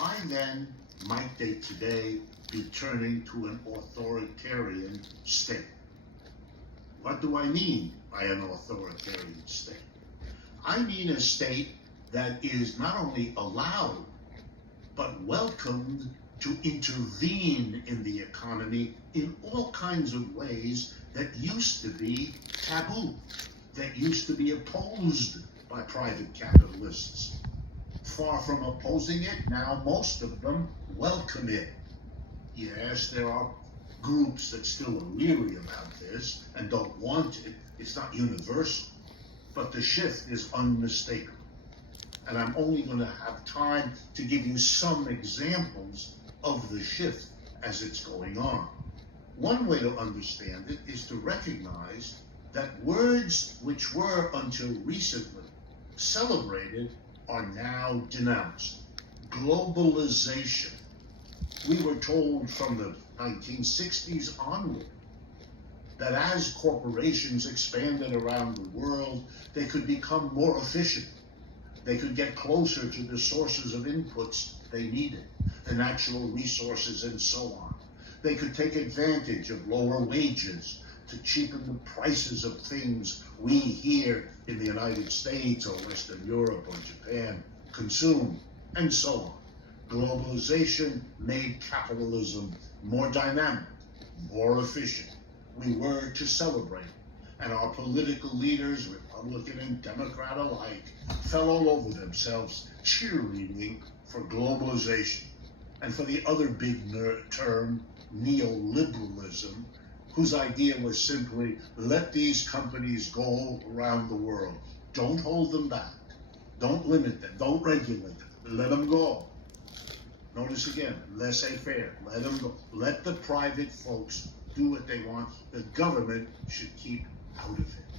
why then might they today be turning to an authoritarian state? What do I mean by an authoritarian state? I mean a state that is not only allowed, but welcomed to intervene in the economy in all kinds of ways that used to be taboo, that used to be opposed by private capitalists. Far from opposing it, now most of them welcome it. Yes, there are groups that still are leery about this and don't want it. It's not universal, but the shift is unmistakable. And I'm only going to have time to give you some examples of the shift as it's going on. One way to understand it is to recognize that words which were until recently celebrated are now denounced. Globalization. We were told from the 1960s onward that as corporations expanded around the world, they could become more efficient. They could get closer to the sources of inputs they needed, the natural resources and so on. They could take advantage of lower wages to cheapen the prices of things we here in the United States or Western Europe or Japan consume, and so on. Globalization made capitalism more dynamic, more efficient. We were to celebrate, and our political leaders, Republican and Democrat alike, fell all over themselves cheerleading for globalization and for the other big term, neoliberalism, whose idea was simply let these companies go around the world. Don't hold them back. Don't limit them. Don't regulate them. Let them go. Notice again, laissez-faire. Let them go. Let the private folks do what they want. The government should keep out of it.